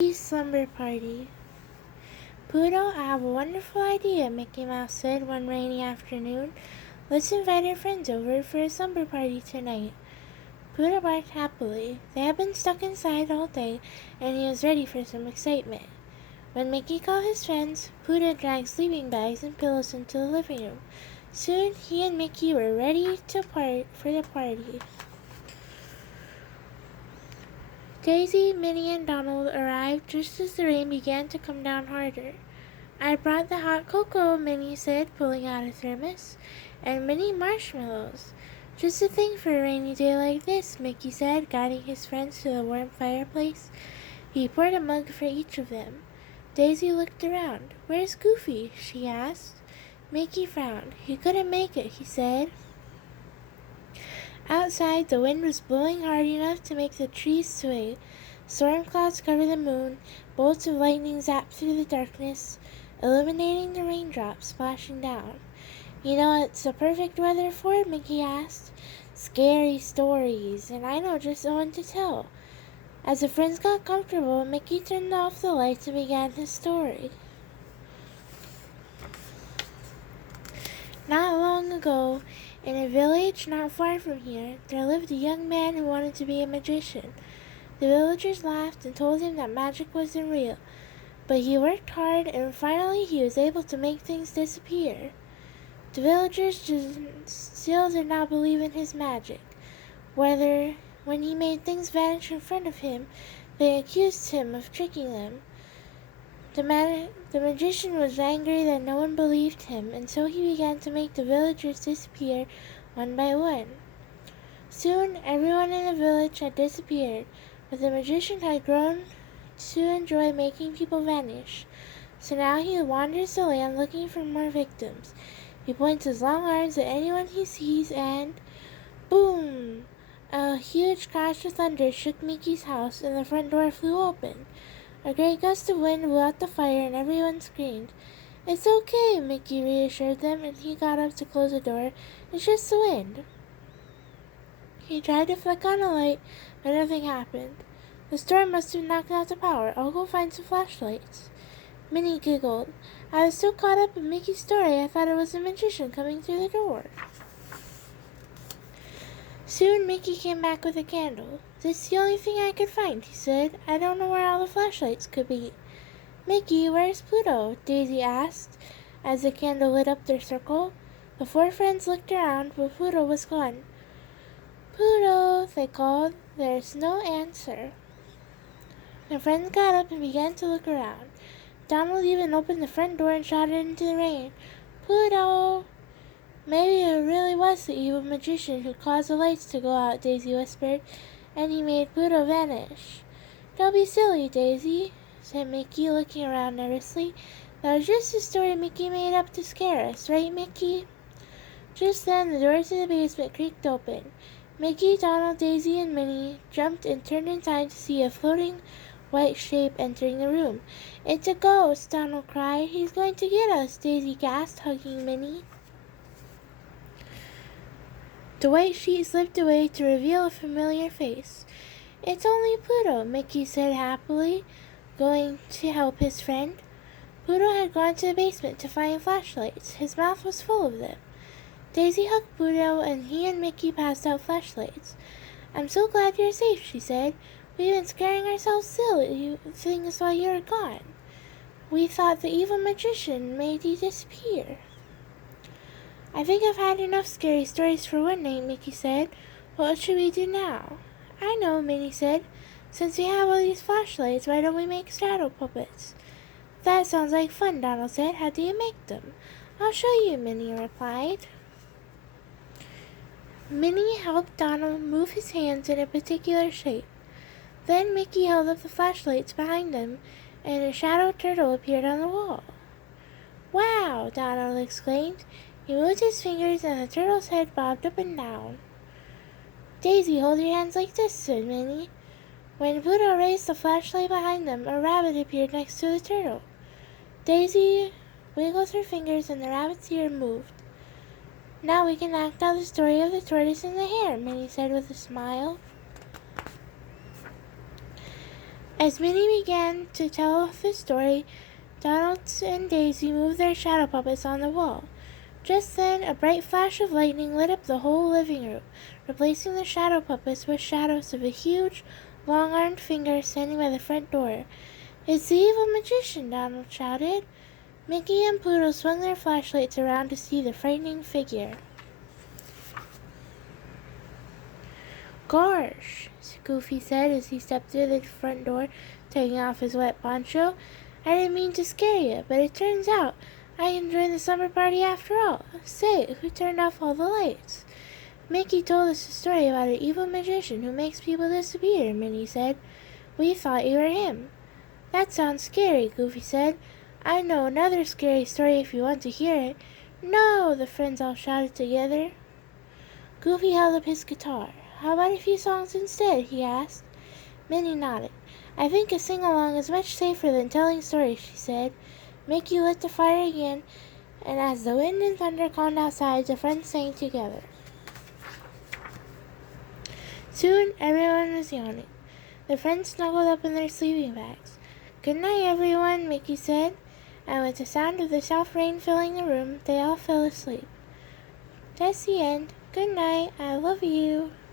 Slumber party. Pluto, I have a wonderful idea, Mickey Mouse said one rainy afternoon. Let's invite our friends over for a slumber party tonight. Pluto barked happily. They had been stuck inside all day, and he was ready for some excitement. When Mickey called his friends, Pluto dragged sleeping bags and pillows into the living room. Soon he and Mickey were ready to part for the party. Daisy, Minnie, and Donald arrived just as the rain began to come down harder. I brought the hot cocoa, Minnie said, pulling out a thermos, and many marshmallows. Just the thing for a rainy day like this, Mickey said, guiding his friends to the warm fireplace. He poured a mug for each of them. Daisy looked around. "Where's Goofy?" she asked. Mickey frowned. "He couldn't make it," he said. Outside, the wind was blowing hard enough to make the trees sway. Storm clouds covered the moon. Bolts of lightning zapped through the darkness, illuminating the raindrops splashing down. "You know what it's the perfect weather for?" Mickey asked. "Scary stories, and I know just the one to tell." As the friends got comfortable, Mickey turned off the lights and began his story. Not long ago, in a village not far from here, there lived a young man who wanted to be a magician. The villagers laughed and told him that magic wasn't real, but he worked hard and finally he was able to make things disappear. The villagers still did not believe in his magic. When he made things vanish in front of him, they accused him of tricking them. The magician was angry that no one believed him, and so he began to make the villagers disappear one by one. Soon, everyone in the village had disappeared, but the magician had grown to enjoy making people vanish. So now he wanders the land looking for more victims. He points his long arms at anyone he sees and... boom! A huge crash of thunder shook Mickey's house and the front door flew open. A great gust of wind blew out the fire and everyone screamed. "It's okay," Mickey reassured them, and he got up to close the door. "It's just the wind." He tried to flick on a light, but nothing happened. "The storm must have knocked out the power. I'll go find some flashlights." Minnie giggled. "I was so caught up in Mickey's story I thought it was a magician coming through the door." Soon Mickey came back with a candle. "This is the only thing I could find," he said. "I don't know where all the flashlights could be." "Mickey, where's Pluto?" Daisy asked, as the candle lit up their circle. The four friends looked around, but Pluto was gone. "Pluto," they called. There's no answer. The friends got up and began to look around. Donald even opened the front door and shouted into the rain, "Pluto!" "Maybe it really was the evil magician who caused the lights to go out," Daisy whispered, "and he made Pluto vanish." "Don't be silly, Daisy," said Mickey, looking around nervously. "That was just a story Mickey made up to scare us, right, Mickey?" Just then the door to the basement creaked open. Mickey, Donald, Daisy, and Minnie jumped and turned in time to see a floating white shape entering the room. "It's a ghost!" Donald cried. "He's going to get us!" Daisy gasped, hugging Minnie. The white sheet slipped away to reveal a familiar face. "It's only Pluto," Mickey said happily, going to help his friend. Pluto had gone to the basement to find flashlights. His mouth was full of them. Daisy hugged Pluto, and he and Mickey passed out flashlights. "I'm so glad you're safe," she said. "We've been scaring ourselves silly things while you were gone. We thought the evil magician made you disappear." "I think I've had enough scary stories for one night," Mickey said. "What should we do now?" "I know," Minnie said. "Since we have all these flashlights, why don't we make shadow puppets?" "That sounds like fun," Donald said. "How do you make them?" "I'll show you," Minnie replied. Minnie helped Donald move his hands in a particular shape. Then Mickey held up the flashlights behind them, and a shadow turtle appeared on the wall. "Wow!" Donald exclaimed. He moved his fingers, and the turtle's head bobbed up and down. "Daisy, hold your hands like this," said Minnie. When Pluto raised the flashlight behind them, a rabbit appeared next to the turtle. Daisy wiggled her fingers, and the rabbit's ear moved. "Now we can act out the story of the tortoise and the hare," Minnie said with a smile. As Minnie began to tell the story, Donald and Daisy moved their shadow puppets on the wall. Just then, a bright flash of lightning lit up the whole living room, replacing the shadow puppets with shadows of a huge, long-armed figure standing by the front door. "It's the evil magician!" Donald shouted. Mickey and Poodle swung their flashlights around to see the frightening figure. "Gosh," Goofy said as he stepped through the front door, taking off his wet poncho. "I didn't mean to scare you, but it turns out I can join the slumber party after all. Say, who turned off all the lights?" "Mickey told us a story about an evil magician who makes people disappear," Minnie said. "We thought you were him." "That sounds scary," Goofy said. "I know another scary story if you want to hear it." "No!" the friends all shouted together. Goofy held up his guitar. "How about a few songs instead?" he asked. Minnie nodded. "I think a sing-along is much safer than telling stories," she said. Mickey lit the fire again, and as the wind and thunder calmed outside, the friends sang together. Soon everyone was yawning. The friends snuggled up in their sleeping bags. "Good night, everyone," Mickey said, and with the sound of the soft rain filling the room, they all fell asleep. That's the end. Good night. I love you.